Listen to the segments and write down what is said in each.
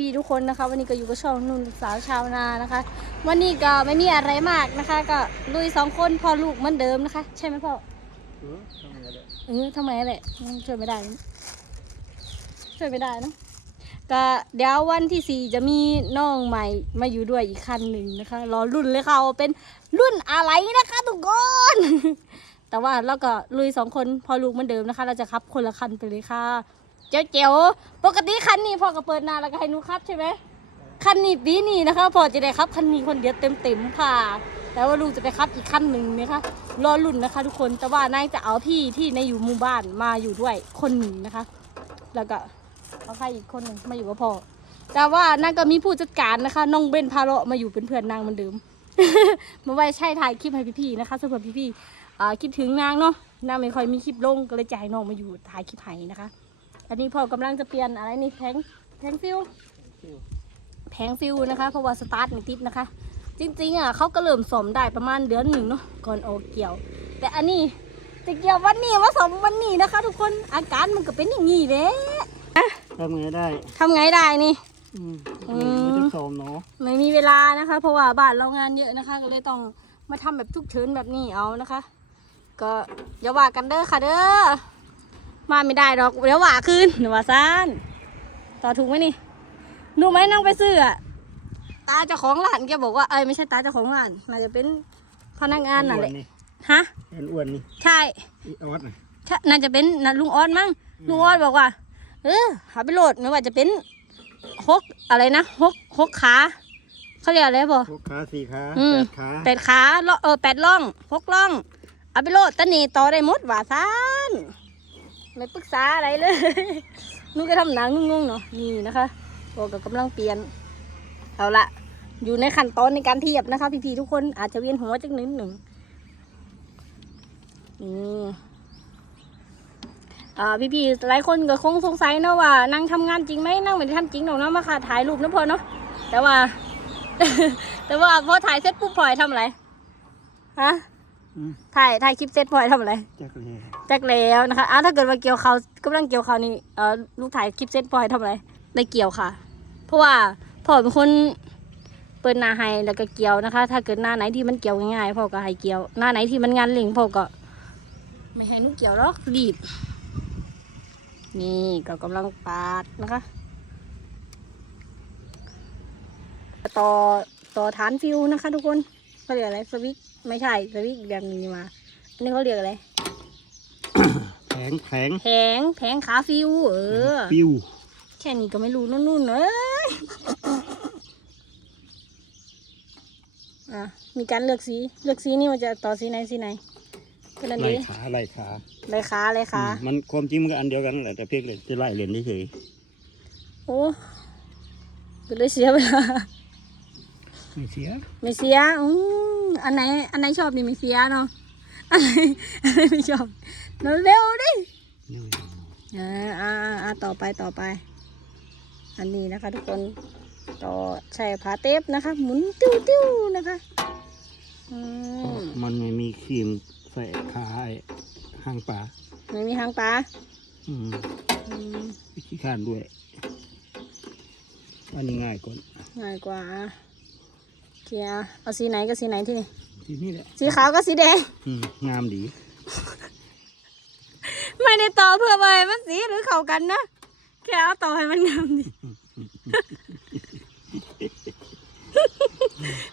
พี่ๆทุกคนนะคะ วันนี้ก็อยู่กับช่องนุ่นสาวชาวนานะคะ วันนี้ก็ไม่มีอะไรมากนะคะ ก็ลุยสองคนพอลูกเหมือนเดิมนะคะ ใช่ไหมพ่อเออทำไงเลยเออทำไมแหละมันช่วยไม่ได้นะช่วยไม่ได้เนอะก็เดี๋ยววันที่สี่จะมีน้องใหม่มาอยู่ด้วยอีกคันหนึ่งนะคะ รอรุ่นเลยค่ะว่าเป็นรุ่นอะไรนะคะทุกคนแต่ว่าเราก็ลุยสองคนพอลูกเหมือนเดิมนะคะ เราจะขับคนละคันไปเลยค่ะ เจ๋วเจ๋วปกติคันนี้พ่อก็เปิดนาแล้วก็ให้หนูขับใช่ไหมคันนี้ปีนี้นะคะพ่อจะได้ขับคันนี้คนเดียวเต็มๆค่ะ แต่ว่าลูกจะไปขับอีกคันหนึ่งนะคะรอรุ่นนะคะ ทุกคนแต่ว่านายจะเอาพี่ที่ในอยู่หมู่บ้านมาอยู่ด้วยคนหนึ่งนะคะ แล้วก็เอาใครอีกคนหนึ่งมาอยู่กับพ่อแต่ว่านางก็มีผู้จัดการนะคะน้องเบนพาเราะมาอยู่เป็นเพื่อนนางเหมือนเดิมมาไว้ใช่ถ่ายคลิปให้พี่ๆนะคะสำหรับพี่ๆคิดถึงนางเนาะนางไม่ค่อยมีคลิปลงก็เลยจะให้น้องมาอยู่ถ่ายคลิปให้นะคะ อันนี้พ่อกำลังจะเปลี่ยนอะไรนี่แผงแผงฟิวแผงฟิวนะคะ เพราะว่าสตาร์ทไม่ติดนะคะ จริงๆอะเขาก็เริ่มสมได้ประมาณเดือนหนึ่งเนาะก่อนออกเกี่ยว แต่อันนี้จะเกี่ยววันนี้มาสมวันนี้นะคะ ทุกคนอาการมันก็เป็นอย่างนี้แหละทำไงได้ทำไงได้นี่อืมอืมไม่ต้องซ้อมเนาะไม่มีเวลานะคะ เพราะว่าบ้านเรางานเยอะนะคะ ก็เลยต้องมาทำแบบทุกเชิญแบบนี้เอานะคะ ก็อย่าว่ากันเด้อค่ะเด้อ มาไม่ได้ดอกเดี๋ยวว่าคืนหนูว่าซ่านต่อถูกไหมนี่หนูไหมนั่งไปซื้ออะตาเจ้าของร้านแกบอกว่าเอ้ยไม่ใช่ตาเจ้าของร้านน่าจะเป็นพนักงานน่ะแหละอ้วนี่ฮะเอ็นอ้วนนี่ใช่อีออสน่ะใช่น่าจะเป็นน่ะลุงออสมั้งลุงออสบอกว่า เออหาไปโหลดไม่ว่าจะเป็นหกอะไรนะหกหกขาเขาเรียกอะไรบอกหกขาสี่ขาอืมแปดขาแปดขาล่อเออแปดล่องหกล่องเอาไปโหลดตะนีต่อได้หมดว่าซาน ไม่ปรึกษาอะไรเลยนุ่งก็ทำหนังงงๆเนาะนี่นะคะโอ้ก็กำลังเปลี่ยนเอาละอยู่ในขั้นตอนในการเทียบนะคะ พี่ๆทุกคนอาจจะเวียนหัวจักนิดหนึ่งนี่อ่าพี่ๆหลายคนก็คงสงสัยนะว่านั่งทำงานจริงไหมนั่งไม่ได้ทำจริงหรอกนะมาค่ะถ่ายรูปนะพอเนาะแต่ว่า แต่ว่าพอถ่ายเสร็จปุ๊บพลอยทำอะไรฮะ ถ่ายถ่ายคลิปเสร็จพลอยทำอะไรจักรเลยแจ็คแล้วนะคะอะถ้าเกิดว่าเกี่ยวเขาวกำลังเกี่ยวเขาวนี่เออลูกถ่ายคลิปเซตพลอยทำอะไรได้เกี่ยวค่ะ เพราะว่าพ่อเป็นคนเปิดหนาให้แล้วก็เกี่ยวนะคะ ถ้าเกิดหน้าไหนที่มันเกี่ยวง่ายๆพ่อก็ให้เกี่ยว หน้าไหนที่มันงานเล่งพ่อก็ ไม่ให้หนุเกี่ยวหรอกรีบ นี่ก็กำลังปาดนะคะต่อต่อฐานฟิวนะคะ ทุกคนเขาเรียกอะไรสวิก ไม่ใช่สวิกอีกแบบนี้มา อันนี้เขาเรียกอะไร แผงแผงแผงแผงขาฟิว เออ ปิ้วแค่นี้ก็ไม่รู้นู่นๆเอ้ยอะ มีการเลือกสี เลือกสีนี่มันจะต่อสีไหนสีไหนก็นั่นไล่ดีขาไล่ขาลายขาลายขาอืมมันความจริงมันก็อันเดียวกันแหละแต่เพียงเลยจะไล่เหรียญเฉยโอ้ก็เลยเสียเวลาๆไม่เสีย ไม่เสียอืม อันไหนอันไหนชอบนี่ไม่เสียเนาะอันไหนอันไหนไม่ชอบเร็วๆดินี่อ่าอ่าอ่าอ่าต่อไปต่อไป อันนี้นะคะ ทุกคนต่อใช้ผาเทปนะคะ หมุนติ้วติ้วๆนะคะอืมมันไม่มีครีมใส่ขาไอ้หางปลาไม่มีหางปลาอืมอืมวิธีการด้วยอันนี้ง่ายกว่าง่ายกว่า เกียร์เอาสีไหนก็สีไหนที่นี่ ทีนี้แหละสีขาวก็สีแดง อืมงามดีไม่ได้ต่อเพื่อไปมันสีหรือเข้ากันนะ แค่เอาต่อให้มันงามดิ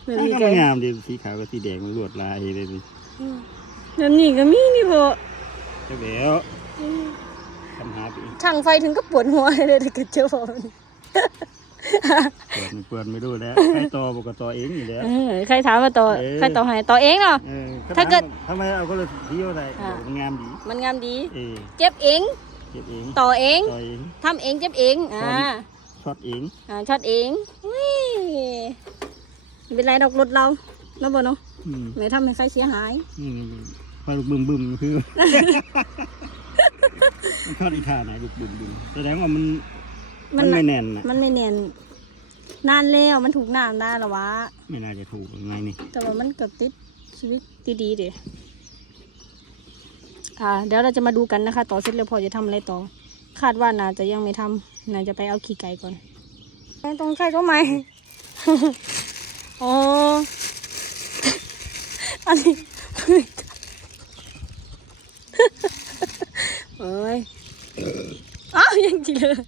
แบบอันนี้ก็ก็ไม่งามดีสีขาวกับสีแดงมันลวดลายเลยนี่แบบนี้ก็มีนี่พอเจ้าแล้วปัญหาไปอีกช่างไฟถึงก็ปวดหัวเลยถ้าเกิดเจอพอมัน เปิดไม่เปิดไม่รู้แล้วใครต่อบอกก็ต่อเองอยู่แล้ว เออใครถามมาต่อเออ ใครต่อให้ต่อเองเนาะ เออถ้าเกิดทำไมเอาก็เลยเที่ยวอะไรอ่า มันงามดีมันงามดี เออเจ็บเอง เก็บเองต่อเองต่อเอง ทำเองเจ็บเองอ่าช็อตเองอ่าช็อตเองวิไม่เป็นไรดอกรถเราเนาะบ่เนาะอืมไม่ทำให้ใครเสียหาย นี่พอลูกบึมบึมคือ มันช็อตอีท่าไหนลูกบึมบึมแสดงว่ามันมัมันนไม่แน่นนะมันไม่เนียน นานแล้วมันถูกน้ำได้หรอวะ ไม่น่าจะถูกยังไงนี่ แต่ว่ามันกับติดชีวิตดีๆเดี๋ยอ่า เดี๋ยวเราจะมาดูกันนะคะ ต่อเสร็จแล้วพอจะทำอะไรต่อ คาดว่าน่าจะยังไม่ทำน่าจะไปเอาขี้ไก่ก่อนไปตรงใช่ตัวใหม่อ๋ออันนี้เอ้ยอ้าวยังจีเลย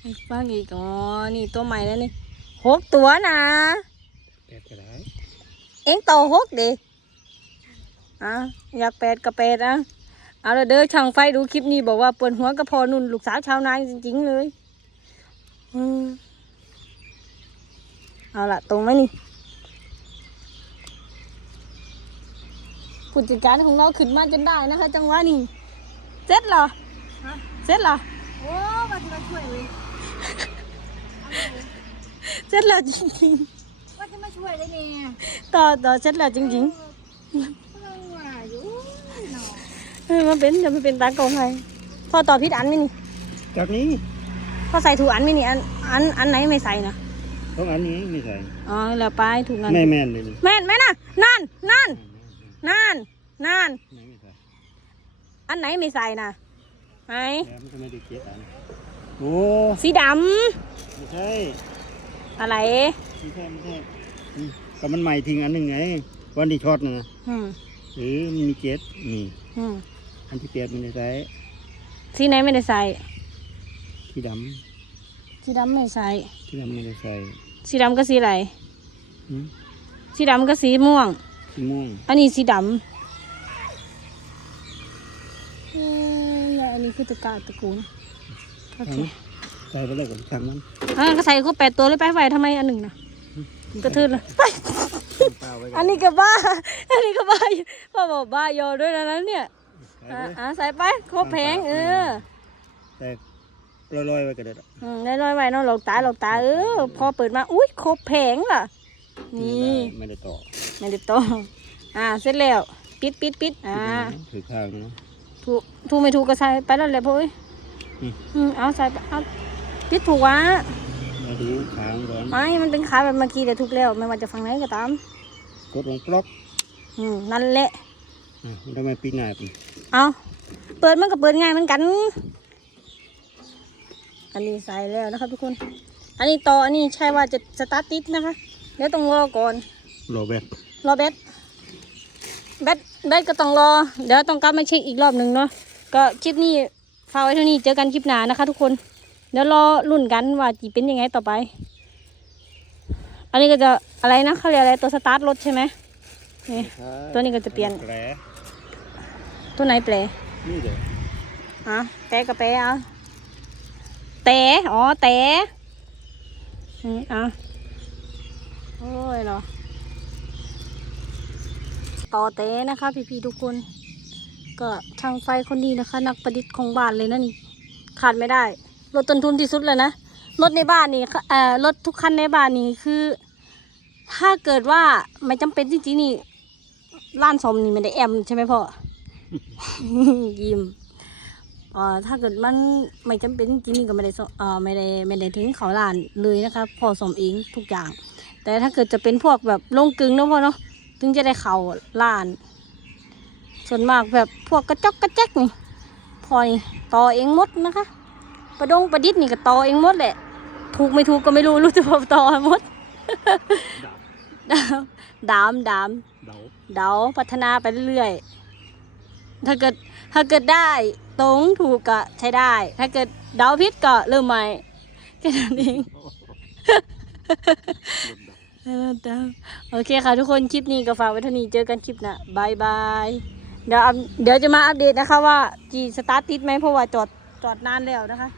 ไอ้ฟังอีกอ๋อนี่ตัวใหม่แล้วนี่ หกตัวนะแปดก็ได้เอ็งโตหกดิอะอยากแปดก็แปดอะเอาละเด้อช่างไฟดูคลิปนี้บอกว่าปวดหัวกระพอนุ่นลูกสาวชาวนาจริงๆเลยอืมเอาละตรงไหมนี่ผู้จัดการของเราขึ้นมาจนได้นะคะ จังหวะนี้เสร็จเหรอเสร็จเหรอโอ้มาจะมาช่วยเลย เสร็จแล้วจริงว่าจะมาช่วยได้เนี่ยๆต่อต่อเสร็จแล้วจริงกำลังว่าอยู่หนอๆเออมาเป็นจะมาเป็นตากองไงพอต่อพิษอันไหมนี่จากนี้พอใส่ถูกอันไหมนี่อันอันอันไหนไม่ใส่นะต้องอันนี้ไม่ใส่อ๋อแล้วไปถูกอันแม่แม่นเลยนี่แม่นไหมนะนั่นนั่นนั่นนั่นไม่ไม่ใส่อันไหนไม่ใส่นะไหนแล้วมันก็ไม่ได้เกลียดอันโอ้สีดไม่ใช่ำ อะไร ไม่ใช่ไม่ใช่อืมก็มันใหม่ทิ้งอันหนึ่งไง วันที่ช็อตน่ะอืมหรือมันมีเจ็ดนี่ อืมอันที่เปียกมันได้ใส่สีไหนไม่ได้ใส่ที่ดสีดำไม่ใส่ำที่ดำไม่ได้ใส่สีดำก็สีอะไรอืมสีดำก็สีม่วงสีม่วงอันนี้สีดำเอ้ยแล้วอันนี้คือตะกร้าตะกูลโอเค ใส่ไปเลยกับช่างมันอะก็ใส่ครบแปดตัวเลยไปไฟทำไมอันหนึ่งนะกระทืบเลยไปเปล่าไว้อันนี้ก็บ้า อันนี้ก็บ้าพ่อบอกบ้าโยอด้วยนะนั้นเนี่ยใส่อะไปอะใส่ไปครบแผงเออแต่ลอยๆไว้ก็ได้ดอกอืมได้ร้อยไว้เนาะหลอกตาหลอกตาเออพอเปิดมาอุ้ยครบแผงล่ะ นี่ ไม่ได้ต่อไม่ได้ต้องอ่า เสร็จแล้ว ปิดปิดปิดอ่า ถือข้าวนี่นะ ถูกถูกไม่ถูกก็ใส่ไปแล้วแหละพ่อเอ้ยอืม อืมเอาใส่ไปเอา ปิดถูกวะมาดูขางก่อนไม่มันเป็นขาแบบเมื่อกี้แต่ถูกแล้ว ไม่ว่าจะฝั่งไหนก็ตาม กดลงปล็อกอืมนั่นแหละอะมันทำไมปีกหน้าปีเอาเปิดมันก็เปิดง่ายเหมือนกัน อันนี้ใส่แล้วนะครับทุกคน อันนี้ต่ออันนี้ใช่ว่าจะสตาร์ทติดนะคะเดี๋ยวต้องรอก่อนโรเบิร์ตรอแบตแบตแบตก็ต้องรอ เดี๋ยวต้องกลับมาเช็คอีกรอบหนึ่งเนาะก็คลิปนี้ฝากไว้เท่านี้เจอกันคลิปหน้านะคะทุกคน เดี๋ยวรอรุ่นกันว่าจะเป็นยังไงต่อไป อันนี้ก็จะอะไรนะเขาเรียกอะไรตัวสตาร์ทรถใช่ไหมนี่ตัวนี้ก็จะเปลี่ยน แผลตัวไหนแปลนี่เดี๋ยวฮะแปลกับแปลเอาแต่อ๋อแต่อืมเอะโอ้ยเหรอ ต่อเต้นะคะ พี่ๆทุกคน ก็ช่างไฟคนนี้นะคะ นักประดิษฐ์ของบ้านเลยนะนี่ขาดไม่ได้ ลดต้นทุนที่สุดเลยนะรถในบ้านนี่เอ่อรถทุกคันในบ้านนี่คือ ถ้าเกิดว่าไม่จำเป็นจริงๆนี่ร้านสมนี่ไม่ได้แอมใช่ไหมพ่อยิ้มเอ่อถ้าเกิดมันไม่จำเป็นจริงๆนี่ก็ไม่ได้เอ่อไม่ได้ไม่ได้ถึงเขาร้านเลยนะคะพ่อสมเองทุกอย่าง แต่ถ้าเกิดจะเป็นพวกแบบลงกึ่งเนาะพ่อเนาะถึงจะได้เขาร้าน ส่วนมากแบบพวกกระจกกระแจกนี่พอนี่ต่อเองหมดนะคะ ประดงประดิษฐ์นี่ก็ต่อเองหมดแหละ ถูกไม่ถูกก็ไม่รู้รู้แต่ว่าต่อหมดดามดามเดาเดาพัฒนาไปเรื่อยๆถ้าเกิดถ้าเกิดได้ตรงถูกก็ใช้ได้ ถ้าเกิดเดาผิดก็เริ่มใหม่แค่นั้นเองโอเคค่ะทุกคนคลิปนี้ก็ฝากไว้เท่านี้เจอกันคลิปหน้าบายบายเดี๋ยวอัปเดี๋ยวจะมาอัปเดตนะคะว่าจีสตาร์ทติดไหมเพราะว่าจอดจอดนานแล้วนะคะ